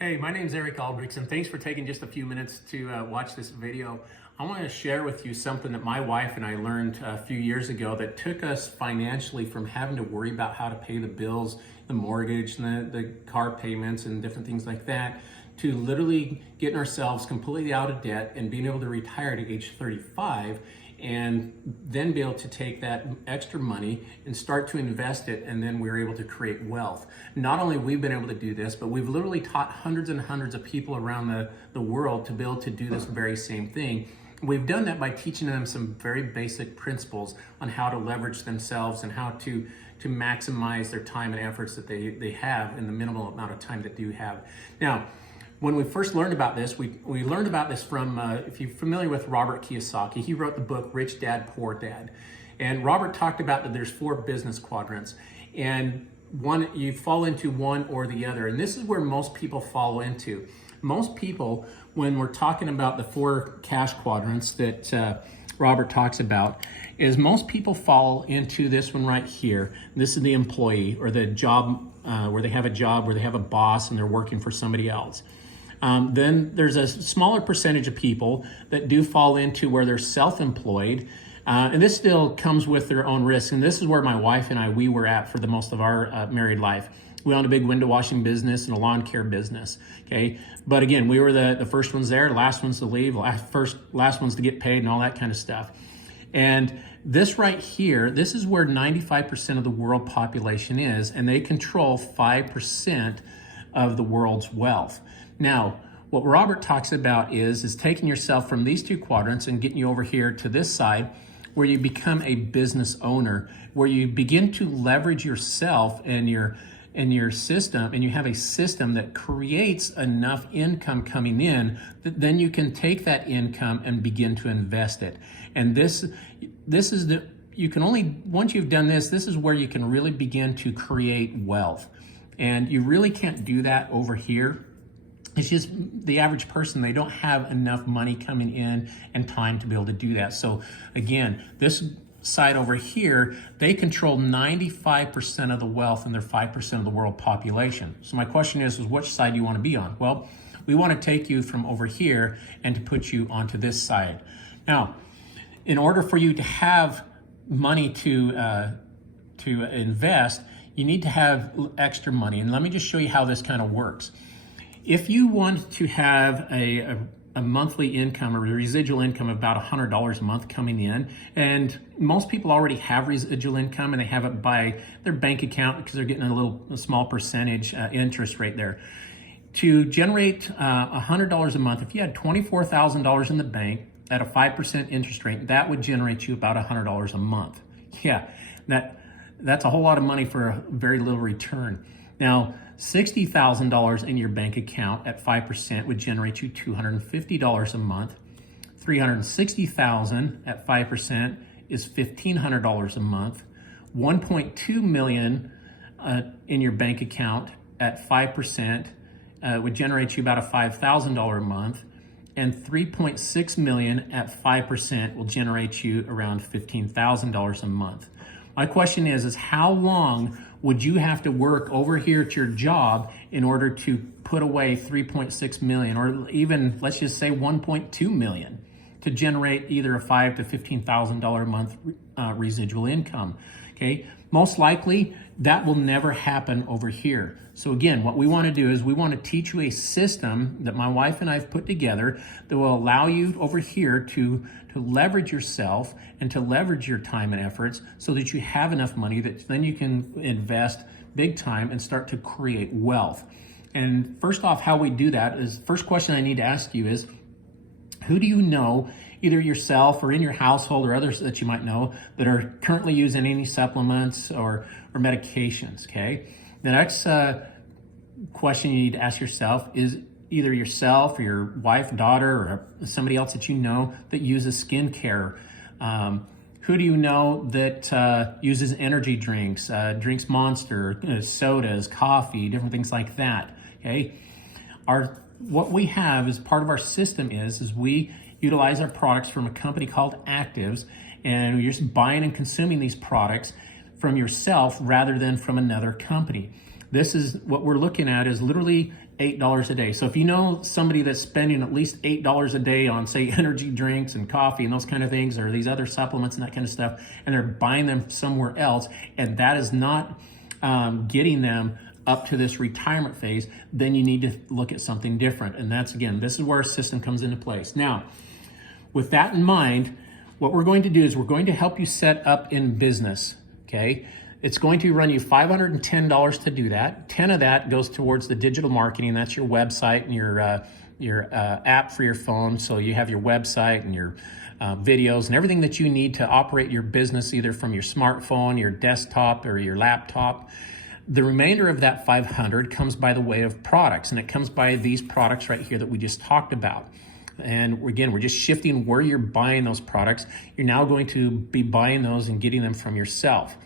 Hey, my name is Eric Aldrich, and thanks for taking just a few minutes to watch this video. I want to share with you something that my wife and I learned a few years ago that took us financially from having to worry about how to pay the bills, the mortgage, and the car payments and different things like that, to literally getting ourselves completely out of debt and being able to retire at age 35 and then be able to take that extra money and start to invest it, and then we're able to create wealth. Not only we've been able to do this, but we've literally taught hundreds and hundreds of people around the world to be able to do this very same thing. We've done that by teaching them some very basic principles on how to leverage themselves and how to maximize their time and efforts that they have in the minimal amount of time that they do have. Now, when we first learned about this, we learned about this from, if you're familiar with Robert Kiyosaki, he wrote the book Rich Dad, Poor Dad. And Robert talked about that there's 4 business quadrants. And one, you fall into one or the other. And this is where most people fall into. Most people, when we're talking about the 4 cash quadrants that Robert talks about, is most people fall into this one right here. This is the employee, or the job, where they have a job, where they have a boss and they're working for somebody else. Then there's a smaller percentage of people that do fall into where they're self-employed. And this still comes with their own risk. And this is where my wife and we were at for the most of our married life. We owned a big window washing business and a lawn care business. Okay. But again, we were the first ones there, last ones to leave, last ones to get paid and all that kind of stuff. And this right here, this is where 95% of the world population is, and they control 5% of the world's wealth. Now, what Robert talks about is taking yourself from these 2 quadrants and getting you over here to this side, where you become a business owner, where you begin to leverage yourself and your system, and you have a system that creates enough income coming in that then you can take that income and begin to invest it. And this is you can only, once you've done this is where you can really begin to create wealth. And you really can't do that over here. It's just the average person, they don't have enough money coming in and time to be able to do that. So again, this side over here, they control 95% of the wealth and they're 5% of the world population. So my question is which side do you want to be on? Well, we want to take you from over here and to put you onto this side. Now, in order for you to have money to invest, you need to have extra money. And let me just show you how this kind of works. If you want to have a monthly income or a residual income of about $100 a month coming in, and most people already have residual income and they have it by their bank account because they're getting a small percentage interest rate there. To generate $100 a month, if you had $24,000 in the bank at a 5% interest rate, that would generate you about $100 a month. Yeah, that's a whole lot of money for a very little return. Now, $60,000 in your bank account at 5% would generate you $250 a month. $360,000 at 5% is $1,500 a month. $1.2 million in your bank account at 5% would generate you about a $5,000 a month. And $3.6 million at 5% will generate you around $15,000 a month. My question is how long would you have to work over here at your job in order to put away 3.6 million, or even let's just say 1.2 million, to generate either a $5,000 to $15,000 a month residual income? Okay, most likely that will never happen over here. So again, what we want to do is we want to teach you a system that my wife and I have put together that will allow you over here to leverage yourself and to leverage your time and efforts so that you have enough money that then you can invest big time and start to create wealth. And first off, how we do that is, first question I need to ask you is, who do you know, either yourself or in your household or others that you might know, that are currently using any supplements or medications? Okay. The next question you need to ask yourself is either yourself or your wife, daughter, or somebody else that you know that uses skincare. Who do you know that uses energy drinks, drinks Monster, sodas, coffee, different things like that? Okay. What we have as part of our system is we utilize our products from a company called Actives, and you're just buying and consuming these products from yourself rather than from another company. This is what we're looking at, is literally $8 a day. So if you know somebody that's spending at least $8 a day on, say, energy drinks and coffee and those kind of things, or these other supplements and that kind of stuff, and they're buying them somewhere else, and that is not getting them up to this retirement phase, then you need to look at something different. And that's, again, this is where our system comes into place. Now, with that in mind, what we're going to do is we're going to help you set up in business, okay? It's going to run you $510 to do that. 10 of that goes towards the digital marketing. That's your website and your app for your phone. So you have your website and your videos and everything that you need to operate your business, either from your smartphone, your desktop, or your laptop. The remainder of that 500 comes by the way of products, and it comes by these products right here that we just talked about. And again, we're just shifting where you're buying those products. You're now going to be buying those and getting them from yourself.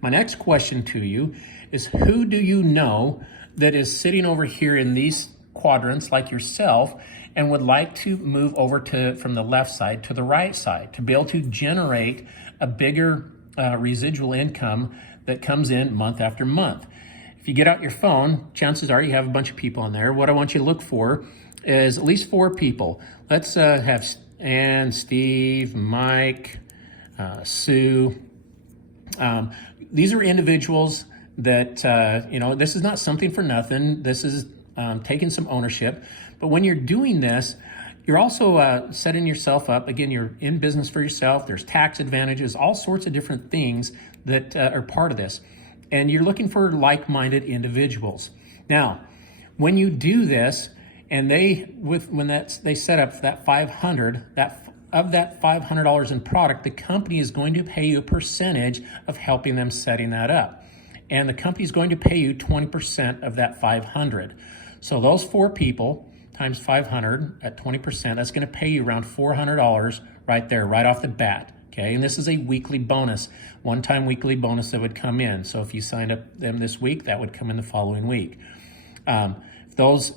My next question to you is, who do you know that is sitting over here in these quadrants like yourself and would like to move over from the left side to the right side to be able to generate a bigger residual income that comes in month after month? If you get out your phone, chances are you have a bunch of people in there. What I want you to look for is at least 4 people. Let's have Ann, Steve, Mike, Sue. These are individuals that, this is not something for nothing. This is taking some ownership. But when you're doing this, you're also setting yourself up. Again, you're in business for yourself. There's tax advantages, all sorts of different things that are part of this. And you're looking for like-minded individuals. Now, when you do this, and they set up that 500, of that $500 in product, the company is going to pay you a percentage of helping them setting that up. And the company is going to pay you 20% of that 500. So those 4 people times 500 at 20%, that's going to pay you around $400 right there, right off the bat. Okay, and this is a weekly bonus, one-time weekly bonus that would come in. So if you signed up them this week, that would come in the following week. Those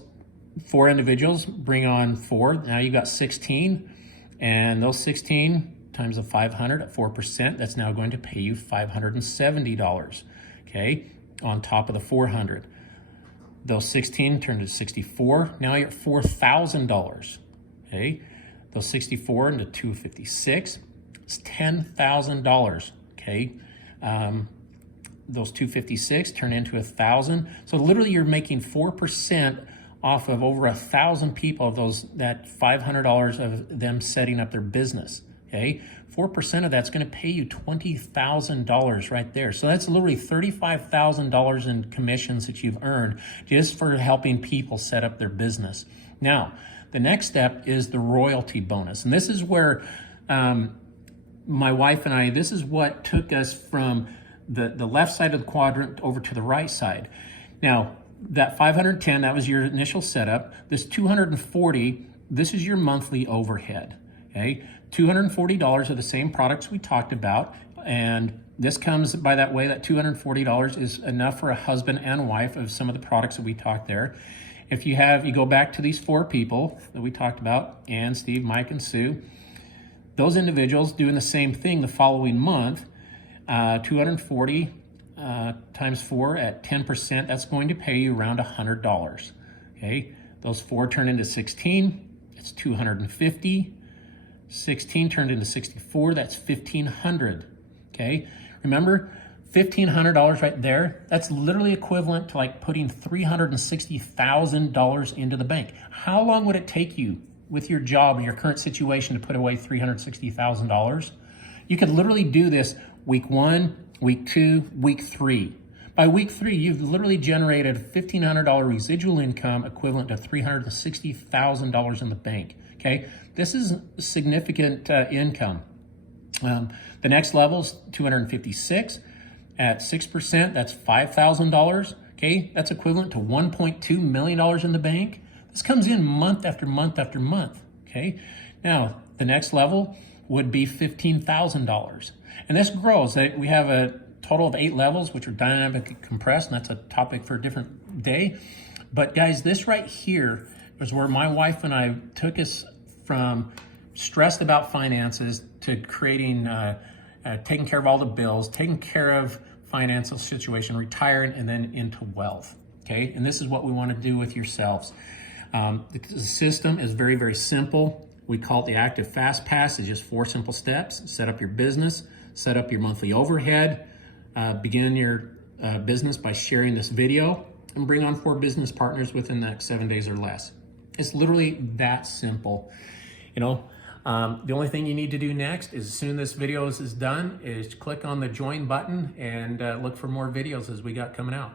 4 individuals bring on 4. Now you got 16, and those 16 times the 500 at 4%, that's now going to pay you $570, okay, on top of the 400. Those 16 turn to 64. Now you're at $4,000, okay? Those 64 into 256, it's $10,000, okay? Those 256 turn into 1,000. So literally you're making 4% off of over 1,000 people of that $500 of them setting up their business, okay? 4% of that's going to pay you $20,000 right there. So that's literally $35,000 in commissions that you've earned just for helping people set up their business. Now, the next step is the royalty bonus. And this is where my wife and I, this is what took us from the left side of the quadrant over to the right side. Now, that 510, that was your initial setup. This 240, this is your monthly overhead, okay? $240 of the same products we talked about, and this comes by that way that $240 is enough for a husband and wife of some of the products that we talked there. If you go back to these 4 people that we talked about, Ann, Steve, Mike, and Sue, those individuals doing the same thing the following month, 240 times 4 at 10%, that's going to pay you around $100, okay? Those 4 turn into 16, it's 250. 16 turned into 64, that's $1,500, okay? Remember, $1,500 right there, that's literally equivalent to like putting $360,000 into the bank. How long would it take you with your job and your current situation to put away $360,000? You could literally do this week 1, week 2, week 3. By week 3, you've literally generated $1,500 residual income equivalent to $360,000 in the bank, okay? This is significant income. The next level is 256 at 6%, that's $5,000, okay? That's equivalent to $1.2 million in the bank. This comes in month after month after month, okay? Now, the next level would be $15,000. And this grows. We have a total of 8 levels, which are dynamically compressed, and that's a topic for a different day. But guys, this right here is where my wife and I took us from stressed about finances to creating, taking care of all the bills, taking care of financial situation, retiring, and then into wealth. okay? And this is what we want to do with yourselves. The system is very, very simple. We call it the Active Fast Pass. It's just 4 simple steps. Set up your business, set up your monthly overhead, begin your business by sharing this video, and bring on 4 business partners within the next 7 days or less. It's literally that simple. You know, the only thing you need to do next is, as soon as this video is done, is click on the join button and look for more videos as we got coming out.